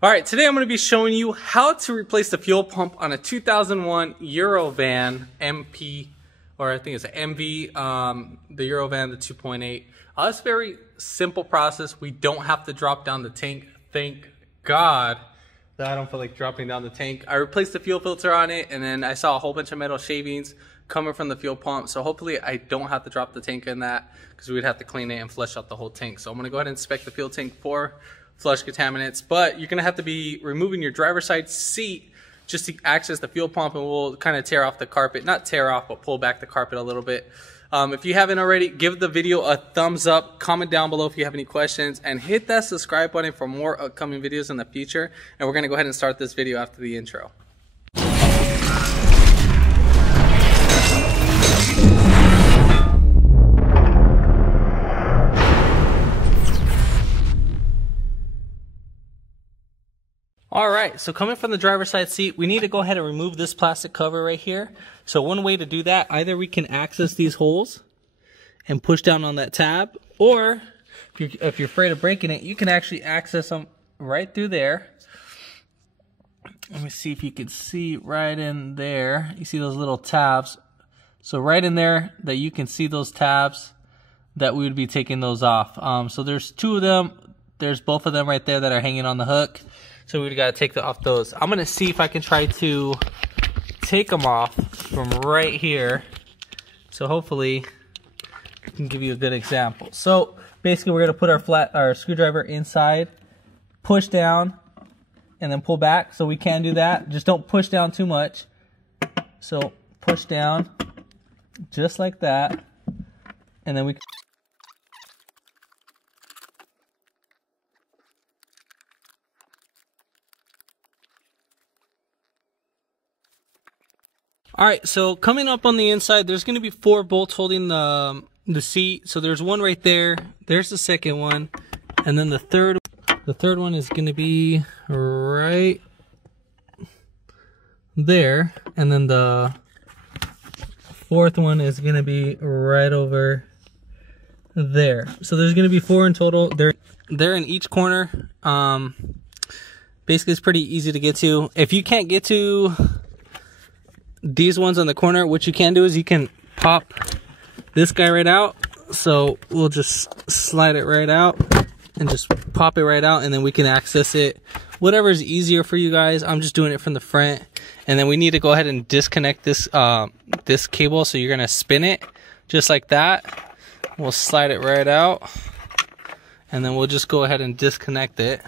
All right, today I'm going to be showing you how to replace the fuel pump on a 2001 Eurovan MP, or I think it's an MV, the Eurovan, the 2.8. It's a very simple process. We don't have to drop down the tank. Thank God that I don't feel like dropping down the tank. I replaced the fuel filter on it, and then I saw a whole bunch of metal shavings coming from the fuel pump. So hopefully I don't have to drop the tank in that, because we'd have to clean it and flush out the whole tank. So I'm going to go ahead and inspect the fuel tank for flush contaminants, but you're gonna have to be removing your driver's side seat just to access the fuel pump, and we'll kind of tear off the carpet. Not tear off, but pull back the carpet a little bit. If you haven't already, give the video a thumbs up, comment down below if you have any questions, and hit that subscribe button for more upcoming videos in the future. And we're gonna go ahead and start this video after the intro. Alright, so coming from the driver's side seat, we need to go ahead and remove this plastic cover right here. So one way to do that, either we can access these holes and push down on that tab, or if you're afraid of breaking it, you can actually access them right through there. Let me see if you can see right in there. You see those little tabs. So right in there that you can see those tabs that we would be taking those off. So there's two of them. There's both of them right there that are hanging on the hook. So we've got to take off those. I'm going to see if I can try to take them off from right here. So hopefully I can give you a good example. So basically we're going to put our screwdriver inside, push down, and then pull back. So we can do that. Just don't push down too much. So push down just like that. And then we can... Alright, so coming up on the inside, there's going to be 4 bolts holding the seat. So there's one right there, there's the second one, and then the third one is going to be right there, and then the fourth one is going to be right over there. So there's going to be 4 in total. They're in each corner. Basically, it's pretty easy to get to. If you can't get to these ones on the corner, what you can do is you can pop this guy right out. So we'll just slide it right out and just pop it right out, and then we can access it. Whatever is easier for you guys. I'm just doing it from the front. And then we need to go ahead and disconnect this this cable. So you're gonna spin it just like that. We'll slide it right out, and then we'll just go ahead and disconnect it.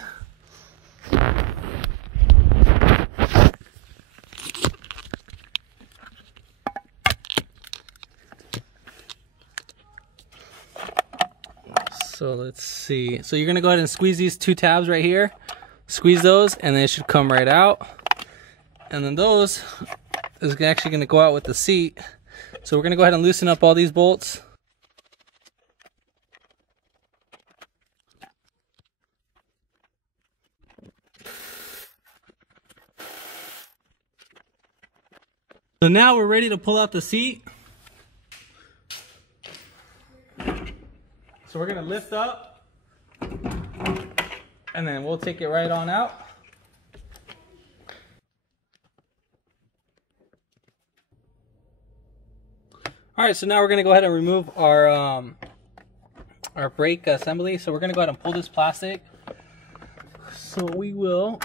So let's see. So you're going to go ahead and squeeze these 2 tabs right here. Squeeze those, and then it should come right out. And then those is actually going to go out with the seat. So we're going to go ahead and loosen up all these bolts. So now we're ready to pull out the seat. So we're going to lift up, and then we'll take it right on out. Alright, so now we're going to go ahead and remove our brake assembly. So we're going to go ahead and pull this plastic. So we will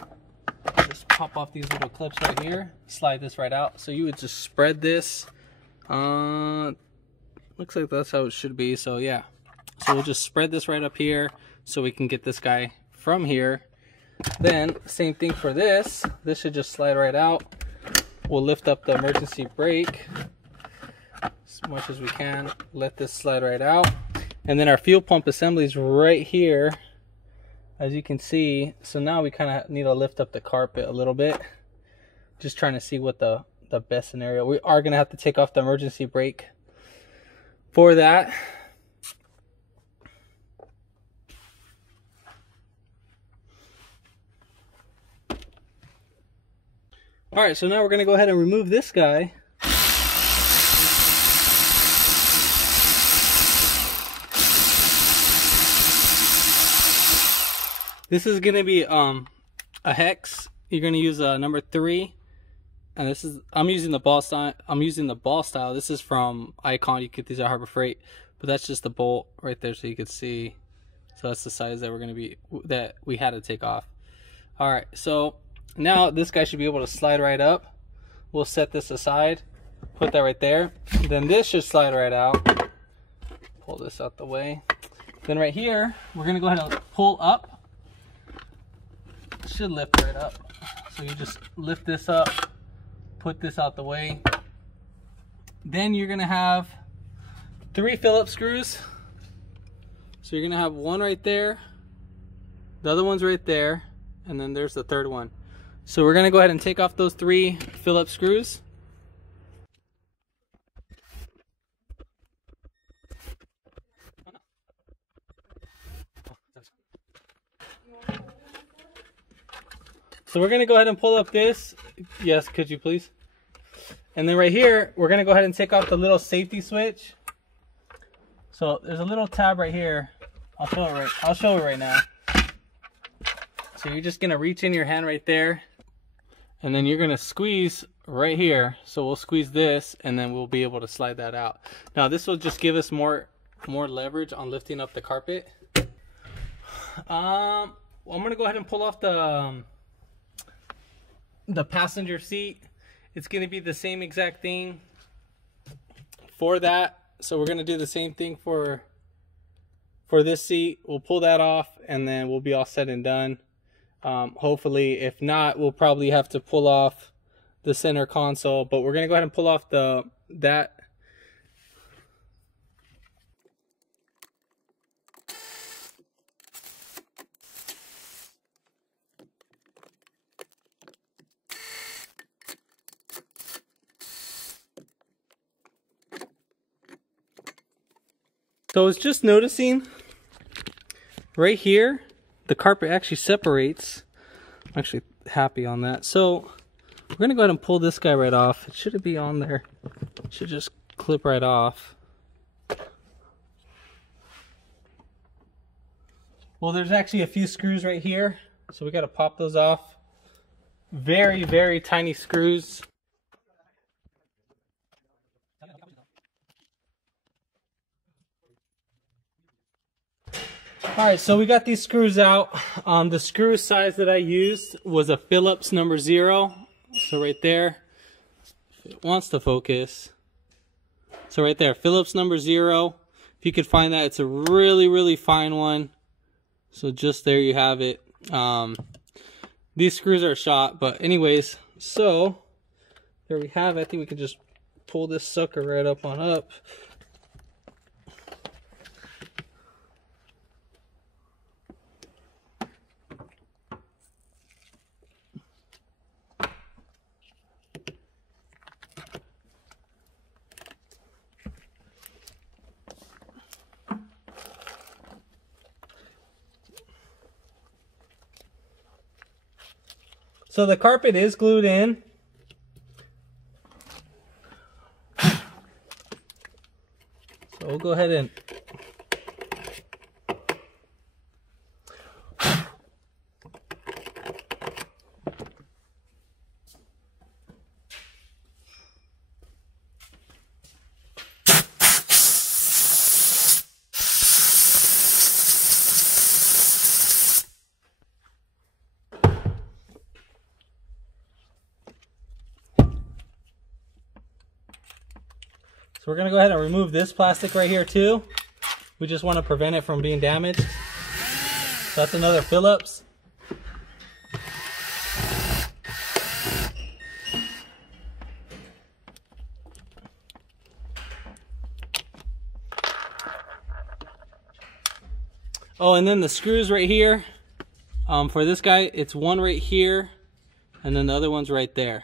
just pop off these little clips right here, slide this right out. So you would just spread this. Looks like that's how it should be, so yeah. So we'll just spread this right up here so we can get this guy from here. Then, same thing for this. This should just slide right out. We'll lift up the emergency brake as much as we can. Let this slide right out. And then our fuel pump assembly is right here, as you can see. So now we kind of need to lift up the carpet a little bit. Just trying to see what the best scenario. We are going to have to take off the emergency brake for that. Alright, so now we're going to go ahead and remove this guy. This is going to be a hex, you're going to use a number 3. And this is, I'm using the ball style. This is from Icon. You get these at Harbor Freight, but that's just the bolt right there, so you can see. So that's the size that that we had to take off. All right, so now this guy should be able to slide right up. We'll set this aside, put that right there. Then this should slide right out. Pull this out the way. Then right here, we're gonna go ahead and pull up. It should lift right up. So you just lift this up, put this out the way. Then you're gonna have 3 Phillips screws. So you're gonna have one right there, the other one's right there, and then there's the third one. So we're gonna go ahead and take off those 3 Phillips screws. So we're gonna go ahead and pull up this. Yes, could you please? And then right here, we're gonna go ahead and take off the little safety switch. So there's a little tab right here. I'll show it right now. So you're just gonna reach in your hand right there, and then you're gonna squeeze right here. So we'll squeeze this, and then we'll be able to slide that out. Now this will just give us more leverage on lifting up the carpet. I'm gonna go ahead and pull off the passenger seat. It's gonna be the same exact thing for that. So we're gonna do the same thing for this seat. We'll pull that off, and then we'll be all said and done. Hopefully, if not, we'll probably have to pull off the center console, but we're gonna go ahead and pull off that. So I was just noticing right here, the carpet actually separates. I'm actually happy on that. So we're gonna go ahead and pull this guy right off. It shouldn't be on there. It should just clip right off. Well, there's actually a few screws right here, so we gotta pop those off. Very, very tiny screws. Alright, so we got these screws out. The screw size that I used was a Phillips number 0. So right there, if it wants to focus. So right there, Phillips number 0. If you could find that, it's a really, really fine one. So just there you have it. These screws are shot, but anyways, so there we have it. I think we can just pull this sucker right up on up. So the carpet is glued in. So we'll go ahead and So we're going to go ahead and remove this plastic right here too. We just want to prevent it from being damaged. So that's another Phillips. Oh, and then the screws right here. For this guy, it's one right here, and then the other one's right there.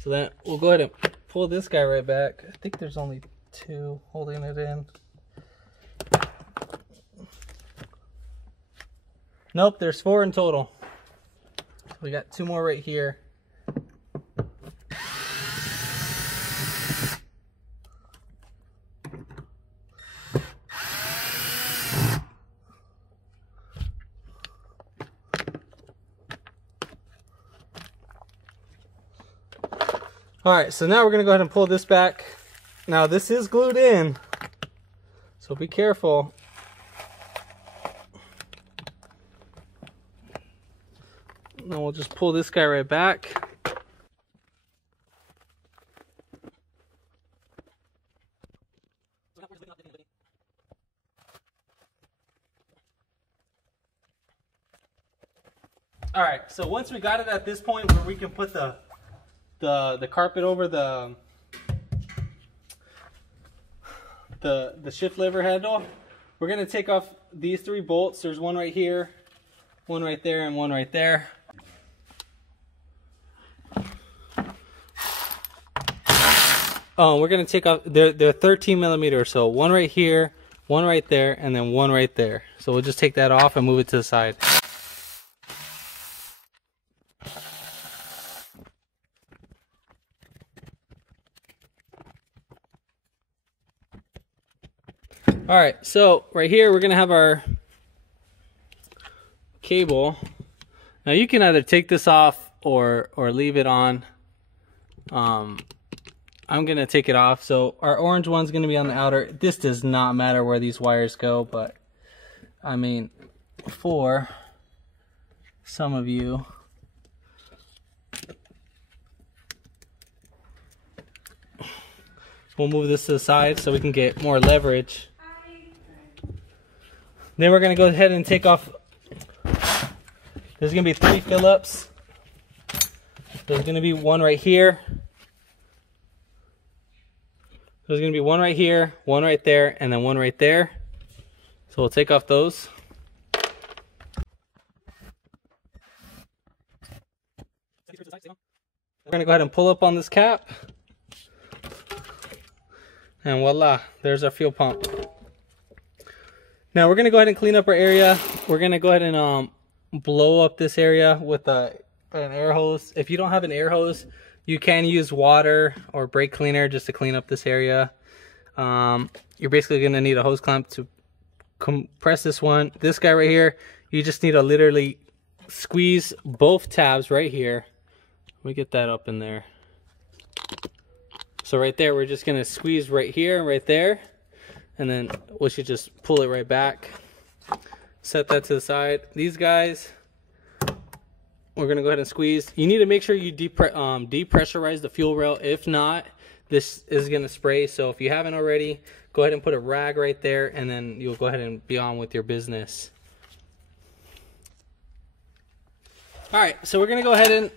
So then we'll go ahead and pull this guy right back. I think there's only 2 holding it in. Nope, there's 4 in total. We got 2 more right here. Alright, so now we're going to go ahead and pull this back. Now this is glued in, so be careful. Then we'll just pull this guy right back. Alright, so once we got it at this point where we can put the carpet over the shift lever handle, we're going to take off these 3 bolts. There's one right here, one right there, and one right there. We're going to take off, they're 13 millimeter, so one right here, one right there, and then one right there. So we'll just take that off and move it to the side. Alright, so right here we're going to have our cable. Now you can either take this off or leave it on. I'm going to take it off. So our orange one's going to be on the outer. This does not matter where these wires go, but I mean, for some of you, we'll move this to the side so we can get more leverage. Then we're going to go ahead and take off. There's going to be 3 Phillips. There's going to be one right here. There's going to be one right here, one right there, and then one right there. So we'll take off those. We're going to go ahead and pull up on this cap. And voila, there's our fuel pump. Now we're going to go ahead and clean up our area. We're going to go ahead and blow up this area with an air hose. If you don't have an air hose, you can use water or brake cleaner just to clean up this area. You're basically going to need a hose clamp to compress this one. This guy right here, you just need to literally squeeze both tabs right here. Let me get that up in there. So right there, we're just going to squeeze right here and right there. And then we should just pull it right back. Set that to the side. These guys, we're going to go ahead and squeeze. You need to make sure you depressurize the fuel rail. If not, this is going to spray. So if you haven't already, go ahead and put a rag right there, and then you'll go ahead and be on with your business. All right, so we're going to go ahead and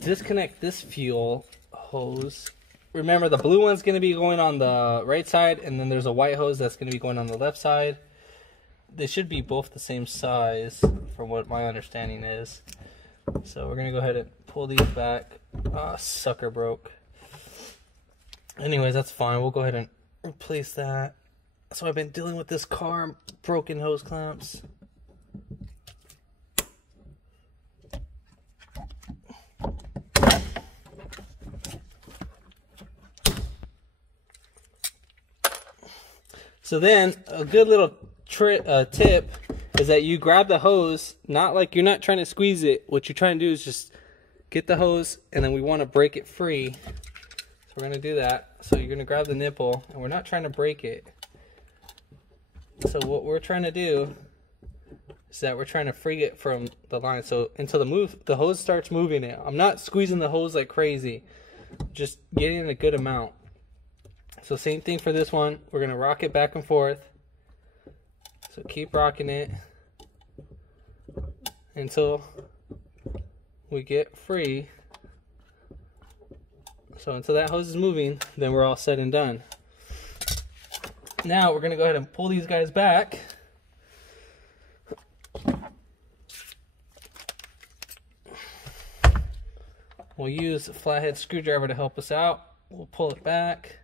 disconnect this fuel hose. Remember, the blue one's going to be going on the right side, and then there's a white hose that's going to be going on the left side. They should be both the same size, from what my understanding is. So we're going to go ahead and pull these back. Ah, sucker broke. Anyways, that's fine. We'll go ahead and replace that. So I've been dealing with this car, broken hose clamps. So then, a good little tip is that you grab the hose, not like you're not trying to squeeze it. What you're trying to do is just get the hose, and then we want to break it free. So we're going to do that. So you're going to grab the nipple, and we're not trying to break it. So what we're trying to do is that we're trying to free it from the line. So until the hose starts moving it. I'm not squeezing the hose like crazy, just getting a good amount. So same thing for this one. We're going to rock it back and forth. So keep rocking it until we get free. So until that hose is moving, then we're all said and done. Now we're going to go ahead and pull these guys back. We'll use a flathead screwdriver to help us out. We'll pull it back.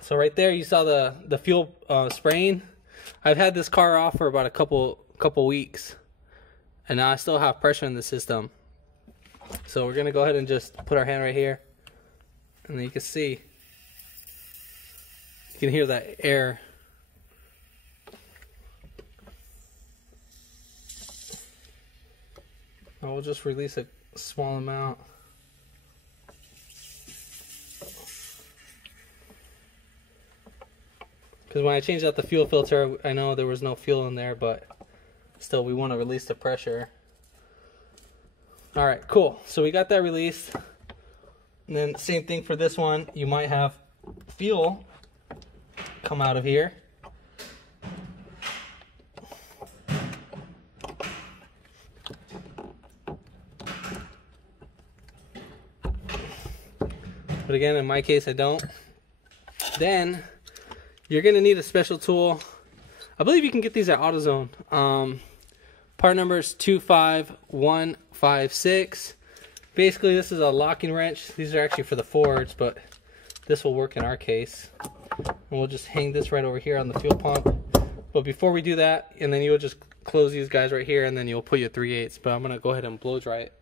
So right there, you saw the fuel spraying. I've had this car off for about a couple weeks, and now I still have pressure in the system. So we're gonna go ahead and just put our hand right here, and then you can see, you can hear that air. we'll just release a small amount. Because when I changed out the fuel filter, I know there was no fuel in there, but still we want to release the pressure. Alright, cool. So we got that released. And then same thing for this one. You might have fuel come out of here. But again, in my case, I don't. Then you're gonna need a special tool. I believe you can get these at AutoZone. Part number is 25156. Basically, this is a locking wrench. These are actually for the Fords, but this will work in our case. And we'll just hang this right over here on the fuel pump. But before we do that, and then you'll just close these guys right here, and then you'll put your 3/8. But I'm gonna go ahead and blow dry it.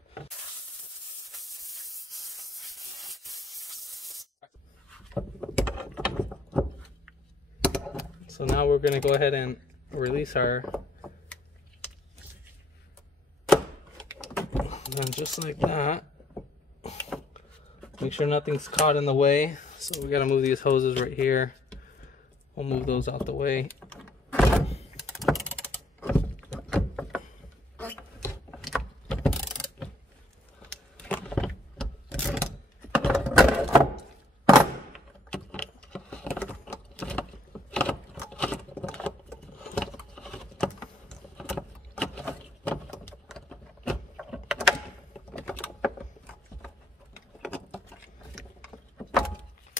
So now we're gonna go ahead and release our, and just like that. Make sure nothing's caught in the way. So we gotta move these hoses right here. We'll move those out the way.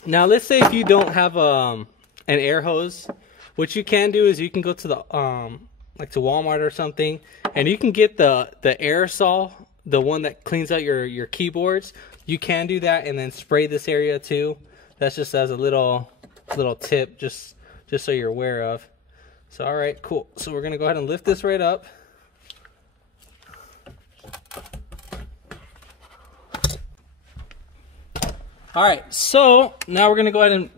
Now let's say if you don't have an air hose, what you can do is you can go to the like to Walmart or something, and you can get the aerosol, the one that cleans out your keyboards. You can do that and then spray this area too. That's just as a little tip, just so you're aware of. So all right, cool. So we're gonna go ahead and lift this right up. Alright, so now we're going to go ahead and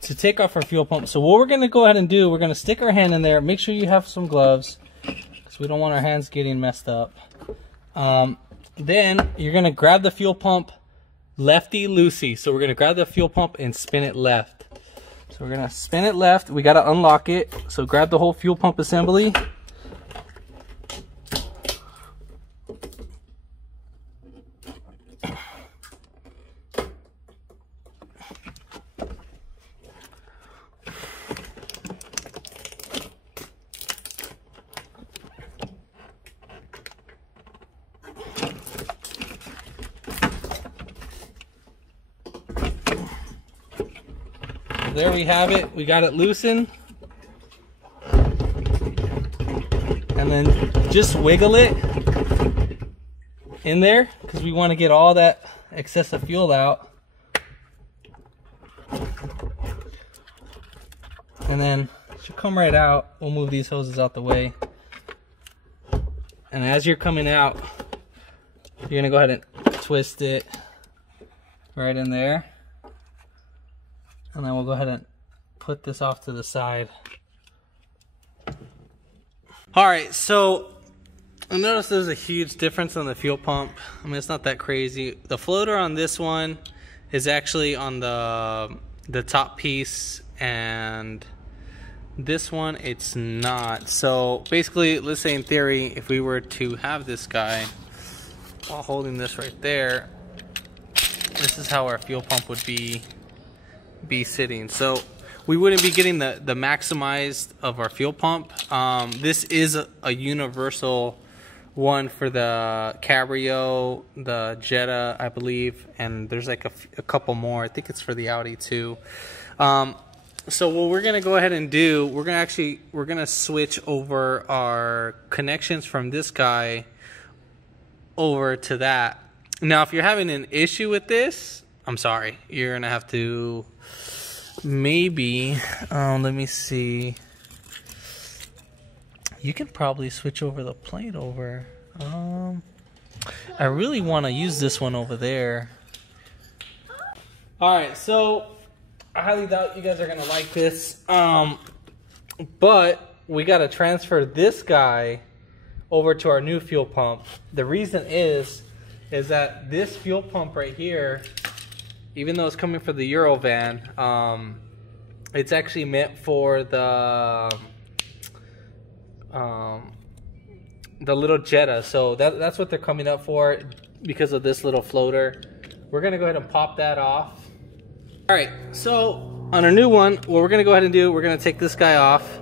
to take off our fuel pump. So what we're going to go ahead and do, we're going to stick our hand in there. Make sure you have some gloves, because we don't want our hands getting messed up. Then you're going to grab the fuel pump lefty-loosey. So we're going to grab the fuel pump and spin it left. So we're going to spin it left. We got to unlock it. So grab the whole fuel pump assembly. There we have it. We got it loosened. And then just wiggle it in there, because we want to get all that excessive fuel out. And then it should come right out. We'll move these hoses out the way. And as you're coming out, you're going to go ahead and twist it right in there. And then we'll go ahead and put this off to the side. Alright, so I noticed there's a huge difference on the fuel pump. I mean, it's not that crazy. The floater on this one is actually on the top piece, and this one it's not. So basically, let's say in theory, if we were to have this guy while holding this right there, this is how our fuel pump would be sitting. So we wouldn't be getting the maximized of our fuel pump. This is a universal one for the Cabrio, the Jetta, I believe, and there's like a couple more. I think it's for the Audi too. So what we're gonna go ahead and do, we're gonna switch over our connections from this guy over to that. Now, if you're having an issue with this, I'm sorry, you're gonna have to maybe, let me see. You can probably switch over the plate over. I really want to use this one over there. Alright, so I highly doubt you guys are going to like this. But we got to transfer this guy over to our new fuel pump. The reason is that this fuel pump right here, even though it's coming from the Eurovan, it's actually meant for the little Jetta. So that's what they're coming up for because of this little floater. We're gonna go ahead and pop that off. All right, so on our new one, what we're gonna go ahead and do, we're gonna take this guy off.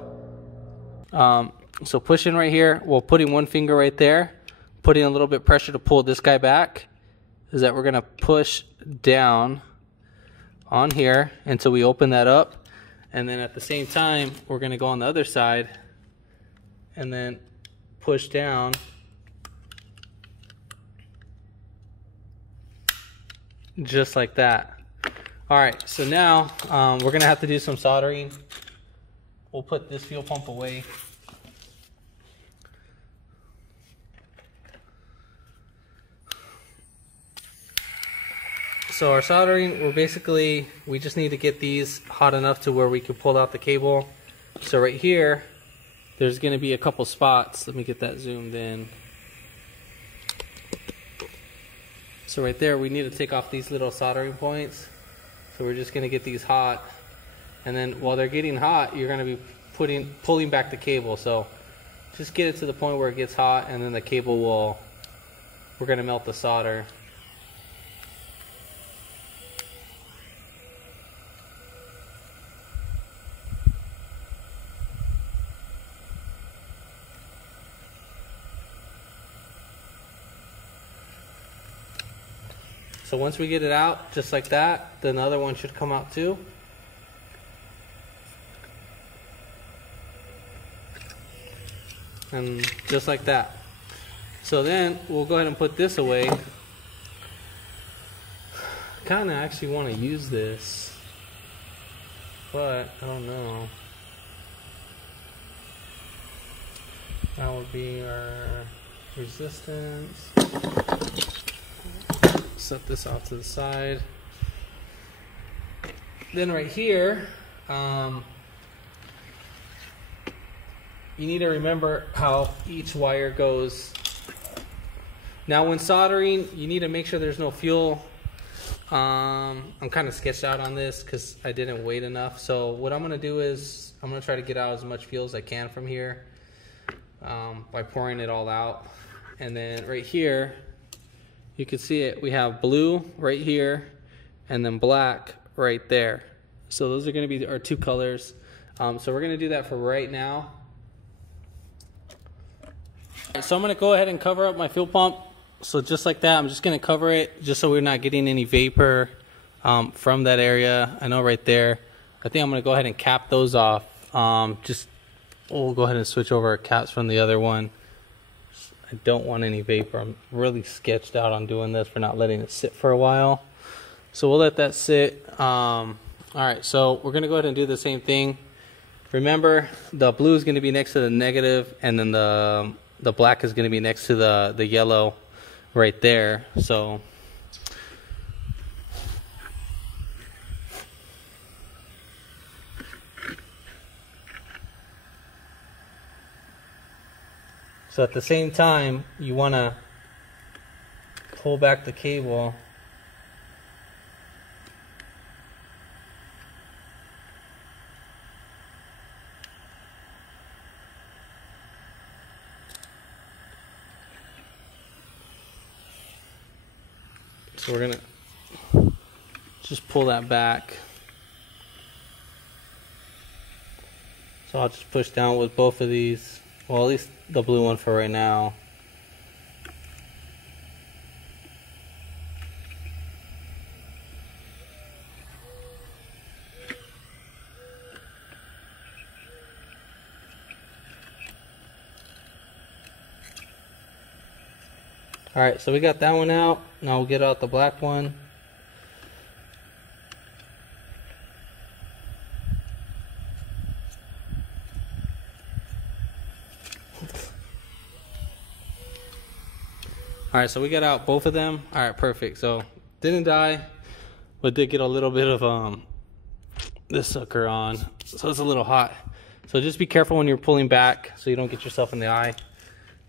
So push in right here. We'll put in one finger right there, putting a little bit of pressure to pull this guy back. Is that we're gonna push down on here until we open that up, and then at the same time we're gonna go on the other side and then push down just like that. All right, so now we're gonna have to do some soldering. We'll put this fuel pump away. So our soldering, we just need to get these hot enough to where we can pull out the cable. So right here, there's gonna be a couple spots. Let me get that zoomed in. So right there, we need to take off these little soldering points. So we're just gonna get these hot. And then while they're getting hot, you're gonna be pulling back the cable. So just get it to the point where it gets hot, and then the cable we're gonna melt the solder. So once we get it out, just like that, then the other one should come out too. And just like that. So then we'll go ahead and put this away. Kinda actually want to use this, but I don't know. That would be our resistance. Set this off to the side. Then right here, you need to remember how each wire goes. Now when soldering, you need to make sure there's no fuel. I'm kind of sketched out on this because I didn't wait enough. So what I'm going to do is I'm going to try to get out as much fuel as I can from here by pouring it all out. And then right here, you can see it. We have blue right here and then black right there. So those are going to be our two colors. So we're going to do that for right now. So I'm going to go ahead and cover up my fuel pump. So just like that, I'm just going to cover it just so we're not getting any vapor from that area. I know right there. I think I'm going to go ahead and cap those off. We'll go ahead and switch over our caps from the other one. I don't want any vapor. I'm really sketched out on doing this for not letting it sit for a while. So we'll let that sit. All right, so we're going to go ahead and do the same thing. Remember, the blue is going to be next to the negative, and then the black is going to be next to the yellow right there. So at the same time, you want to pull back the cable. So we're gonna just pull that back. So I'll just push down with both of these. Well, at least the blue one for right now. Alright, so we got that one out. Now we'll get out the black one. Alright, so we got out both of them. Alright, perfect. So didn't die, but did get a little bit of this sucker on. So it's a little hot. So just be careful when you're pulling back so you don't get yourself in the eye.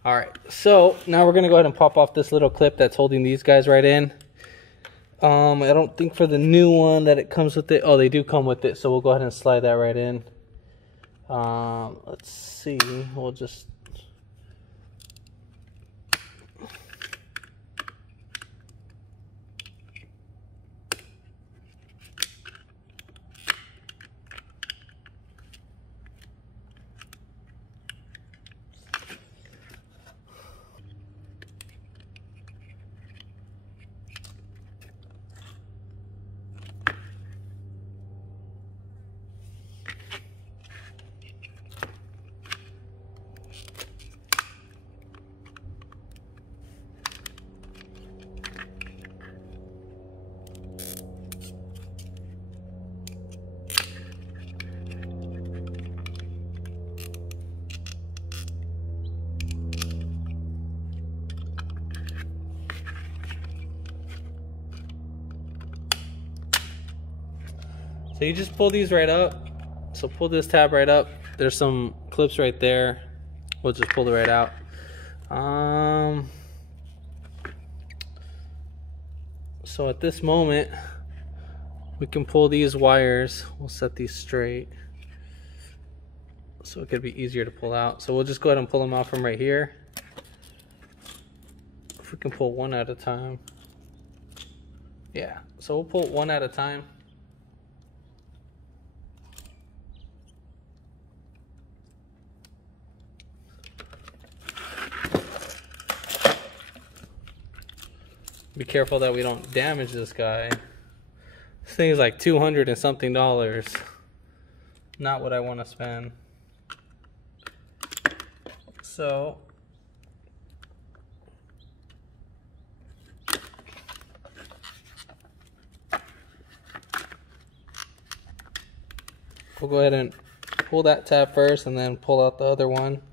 All right, so now we're gonna go ahead and pop off this little clip that's holding these guys right in. I don't think for the new one that it comes with it. Oh, they do come with it, so we'll go ahead and slide that right in. Let's see, we'll just... So you just pull these right up. So pull this tab right up. There's some clips right there. We'll just pull it right out. So at this moment, we can pull these wires. We'll set these straight so it could be easier to pull out. So we'll just go ahead and pull them out from right here. If we can pull one at a time. Yeah, so we'll pull one at a time. Be careful that we don't damage this guy. This thing is like $200 and something. Not what I want to spend. So we'll go ahead and pull that tab first and then pull out the other one.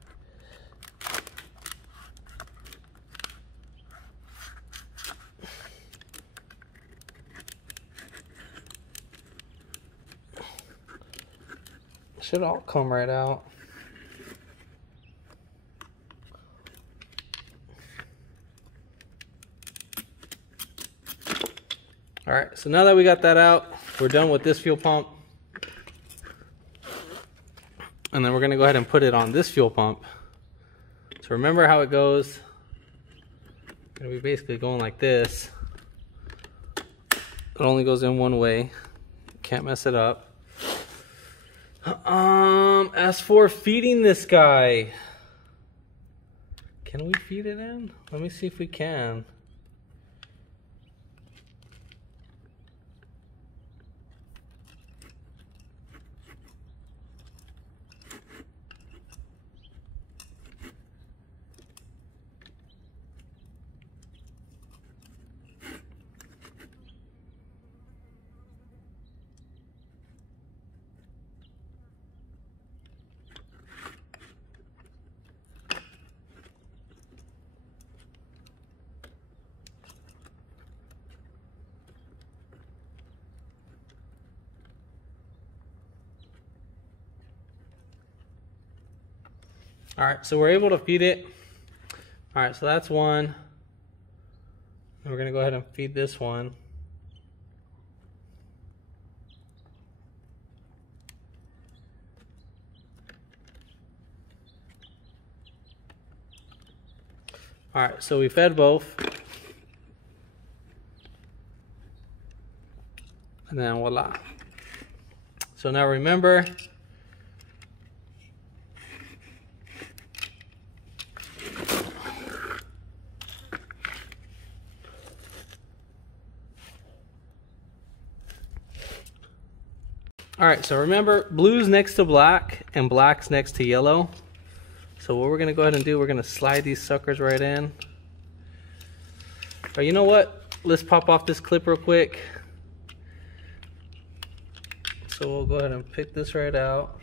Should all come right out. All right, so now that we got that out, we're done with this fuel pump. And then we're gonna go ahead and put it on this fuel pump. So remember how it goes. It's gonna be basically going like this. It only goes in one way. Can't mess it up. As for feeding this guy, can we feed it in? Let me see if we can. All right, so we're able to feed it. All right, so that's one. And we're gonna go ahead and feed this one. All right, so we fed both. And then voila. So now remember, all right, so remember, blue's next to black and black's next to yellow. So what we're gonna go ahead and do, we're gonna slide these suckers right in. But you know what? Let's pop off this clip real quick. So we'll go ahead and pick this right out.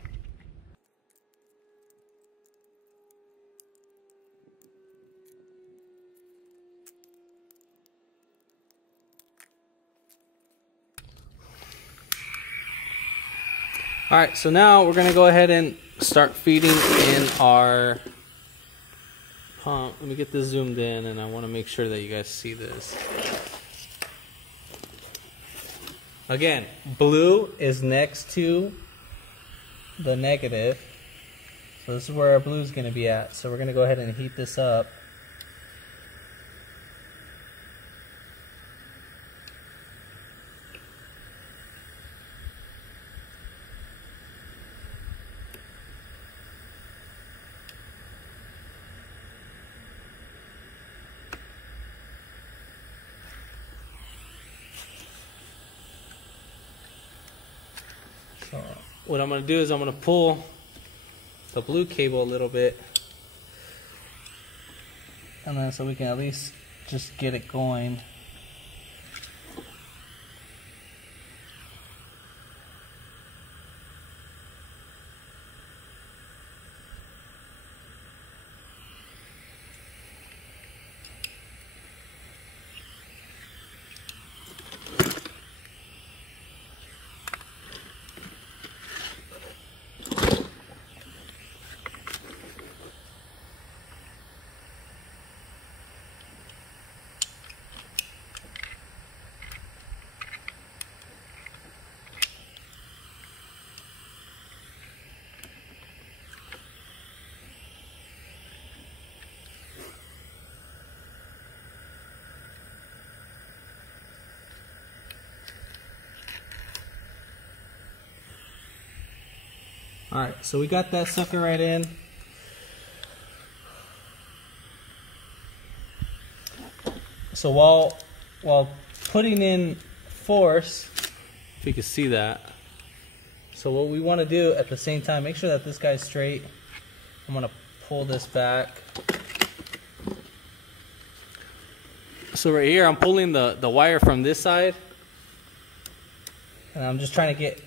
All right, so now we're gonna go ahead and start feeding in our pump. Let me get this zoomed in, and I want to make sure that you guys see this. Again, blue is next to the negative. So this is where our blue is going to be at. So we're going to go ahead and heat this up. So what I'm going to do is I'm going to pull the blue cable a little bit, and then so we can at least just get it going. Alright, so we got that sucker right in. So while putting in force, if you can see that, so what we want to do at the same time, make sure that this guy's straight. I'm going to pull this back. So right here, I'm pulling the wire from this side, and I'm just trying to get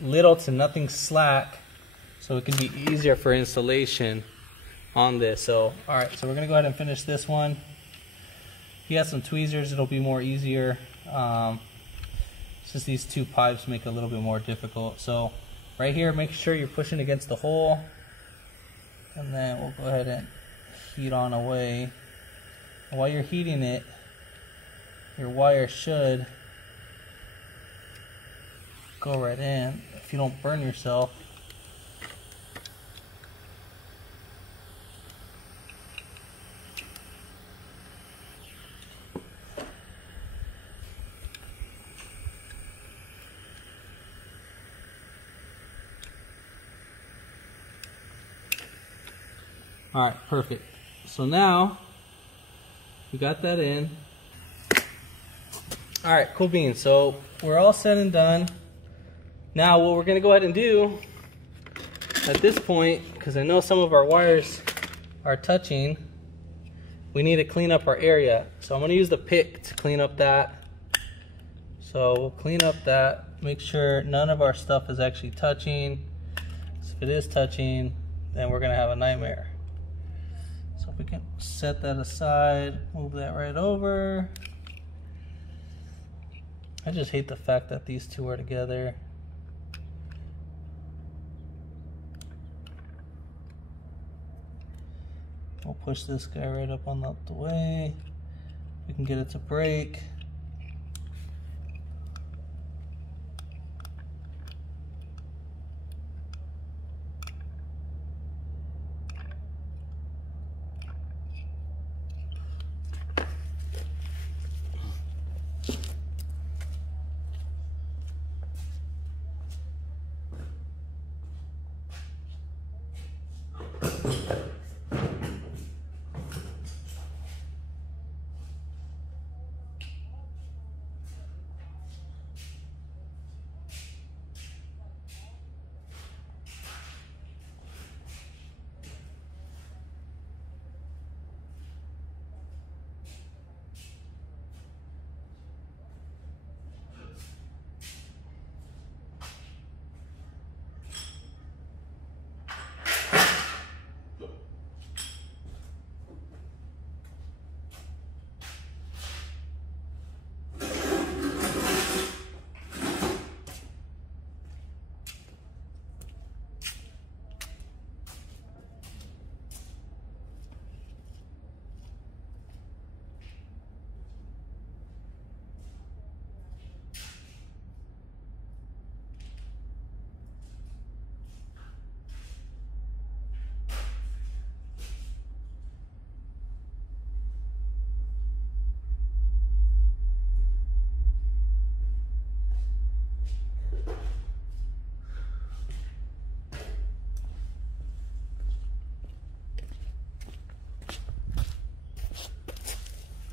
little to nothing slack, so it can be easier for installation on this. So, alright, so we're going to go ahead and finish this one. If you got some tweezers, it'll be more easier. It's just these two pipes make it a little bit more difficult. So, right here, make sure you're pushing against the hole. And then we'll go ahead and heat on away. And while you're heating it, your wire should go right in if you don't burn yourself. Alright, perfect. So now we got that in. Alright, cool beans. So we're all said and done. Now what we're going to go ahead and do at this point, because I know some of our wires are touching, we need to clean up our area. So I'm going to use the pick to clean up that. So we'll clean up that, make sure none of our stuff is actually touching. So if it is touching, then we're going to have a nightmare. So if we can set that aside, move that right over. I just hate the fact that these two are together. We'll push this guy right up on the way. We can get it to break.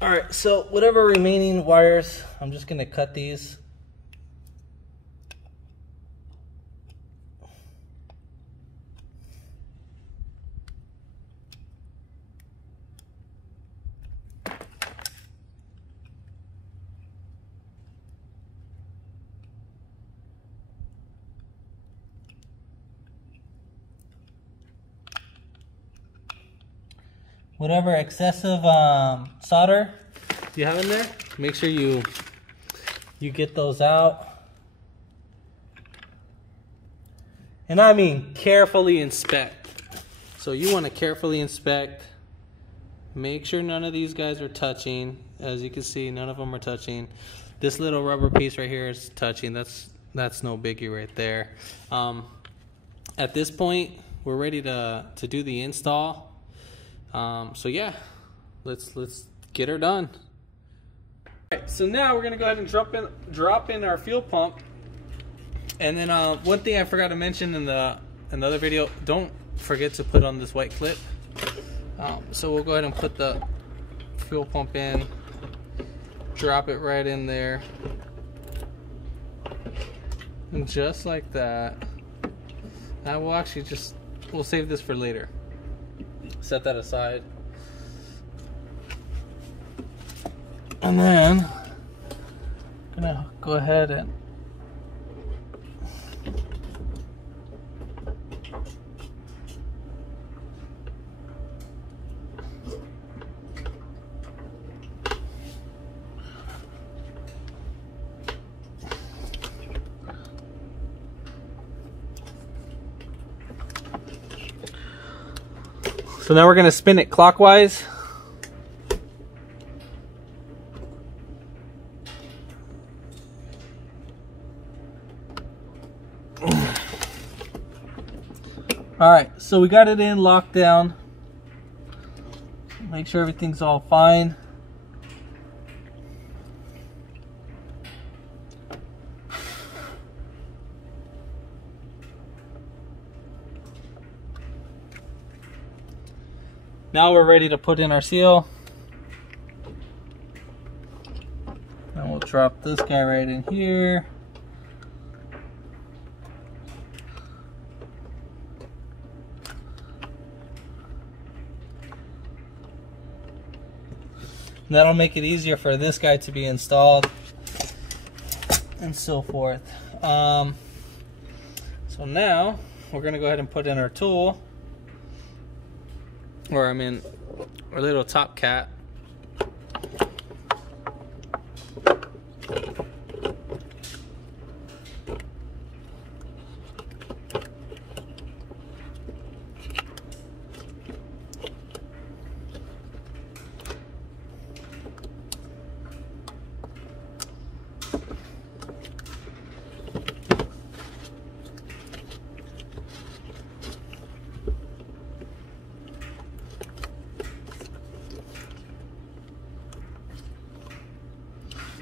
All right, so whatever remaining wires, I'm just gonna cut these. Whatever excessive solder you have in there, make sure you get those out. And I mean carefully inspect. So you want to carefully inspect. Make sure none of these guys are touching. As you can see, none of them are touching. This little rubber piece right here is touching. That's no biggie right there. At this point, we're ready to do the install. So yeah, let's get her done. All right, so now we're gonna go ahead and drop in our fuel pump. And then one thing I forgot to mention in the other video, don't forget to put on this white clip. So we'll go ahead and put the fuel pump in, drop it right in there, and just like that. Now we'll actually we'll save this for later. Set that aside. And then I'm gonna go ahead and so now we're going to spin it clockwise. All right, so we got it in, locked down. Make sure everything's all fine. Now we're ready to put in our seal. And we'll drop this guy right in here. And that'll make it easier for this guy to be installed and so forth. So now we're gonna go ahead and put in our tool, or I mean our little top cap.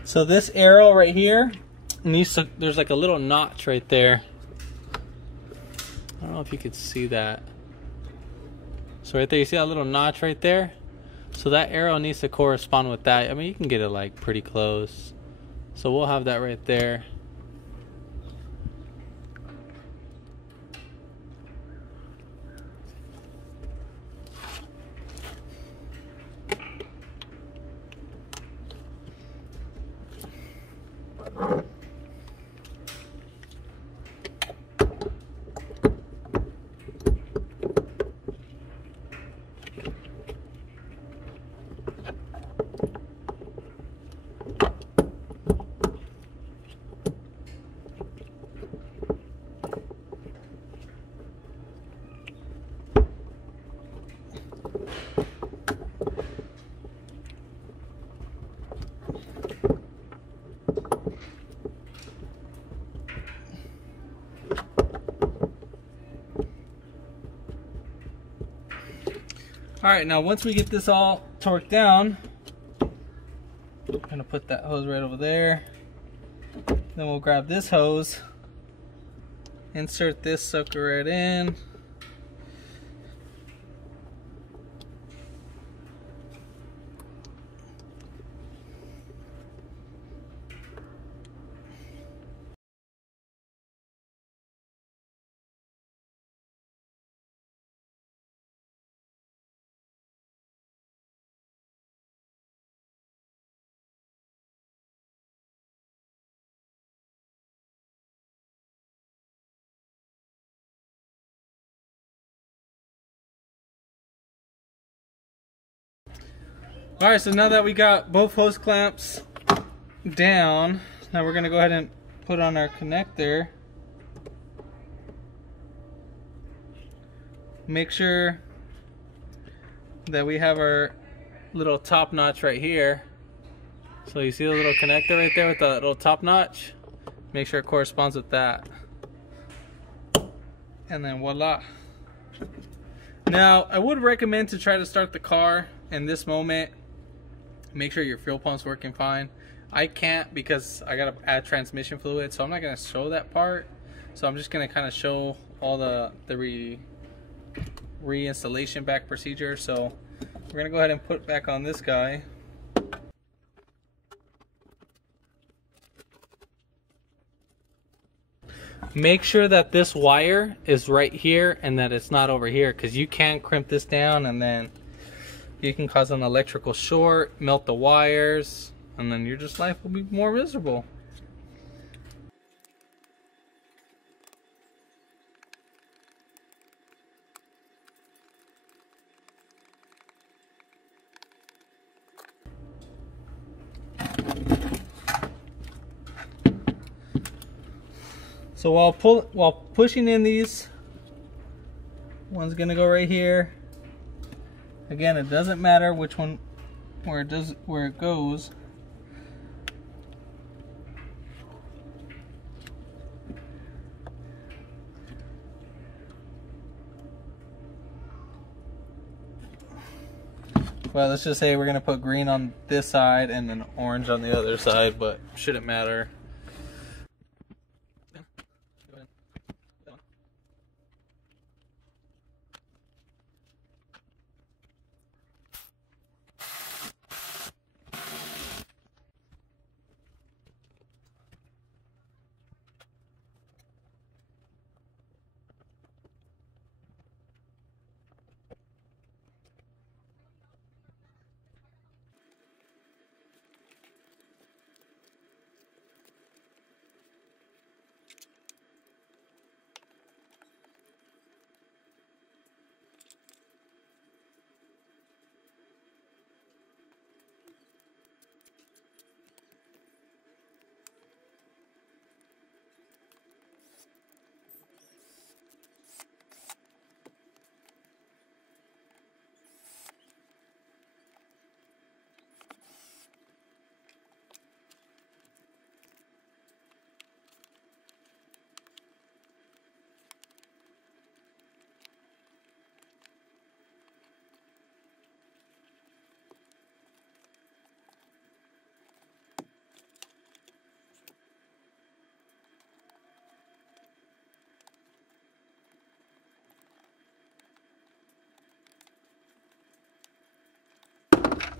So this arrow right here needs to, there's like a little notch right there. I don't know if you could see that. So right there, you see that little notch right there? So that arrow needs to correspond with that. I mean, you can get it like pretty close. So we'll have that right there. Alright, now once we get this all torqued down, I'm going to put that hose right over there. Then we'll grab this hose, insert this sucker right in. Alright, so now that we got both hose clamps down, now we're going to go ahead and put on our connector. Make sure that we have our little top notch right here. So you see the little connector right there with the little top notch? Make sure it corresponds with that. And then voila. Now, I would recommend to try to start the car in this moment. Make sure your fuel pump's working fine. I can't because I gotta add transmission fluid, so I'm not gonna show that part. So I'm just gonna kind of show all the reinstallation back procedure. So we're gonna go ahead and put back on this guy. Make sure that this wire is right here and that it's not over here, because you can crimp this down and then you can cause an electrical short, melt the wires, and then your just life will be more miserable. So while pushing in these, one's gonna go right here. Again, it doesn't matter which one, where it goes. Well, let's just say we're gonna put green on this side and then orange on the other side, but shouldn't matter.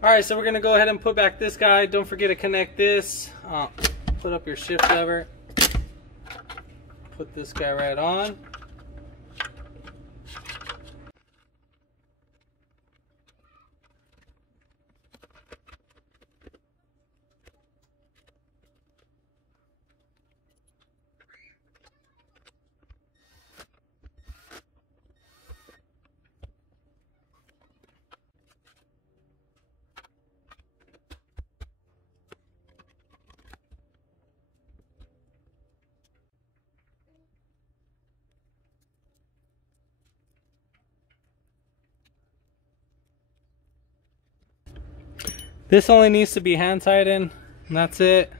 Alright, so we're going to go ahead and put back this guy. Don't forget to connect this. Put up your shift lever. Put this guy right on. This only needs to be hand tightened, and that's it.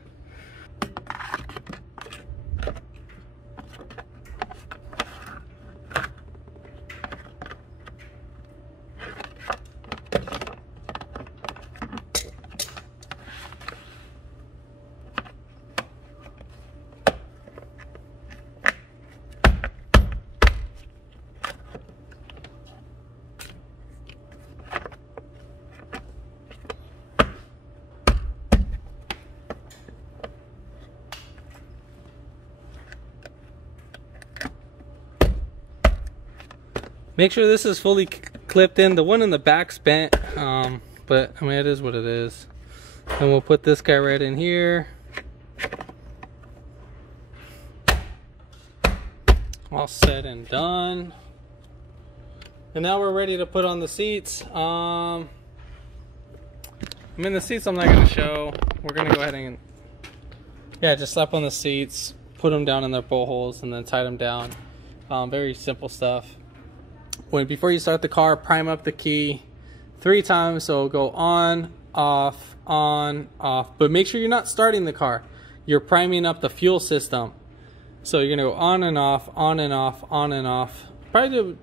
Make sure this is fully clipped in. The one in the back's bent, but I mean, it is what it is. And we'll put this guy right in here. All set and done. And now we're ready to put on the seats. I mean, the seats I'm not going to show. We're going to go ahead and, yeah, just slap on the seats, put them down in their bolt holes, and then tie them down. Very simple stuff. Before you start the car, prime up the key 3 times. So go on, off, but make sure you're not starting the car. You're priming up the fuel system. So you're gonna go on and off, on and off, on and off. Probably do,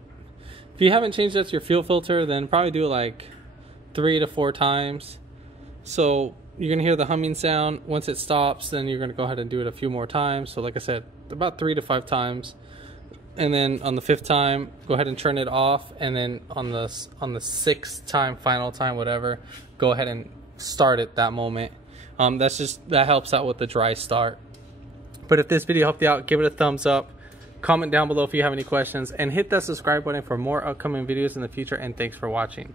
if you haven't changed that to your fuel filter, then probably do it like 3 to 4 times. So you're gonna hear the humming sound. Once it stops, then you're gonna go ahead and do it a few more times. So like I said, about 3 to 5 times. And then on the 5th time, go ahead and turn it off. And then on the 6th time, final time, whatever, go ahead and start it that moment. That helps out with the dry start. But if this video helped you out, give it a thumbs up. Comment down below if you have any questions, and hit that subscribe button for more upcoming videos in the future. And thanks for watching.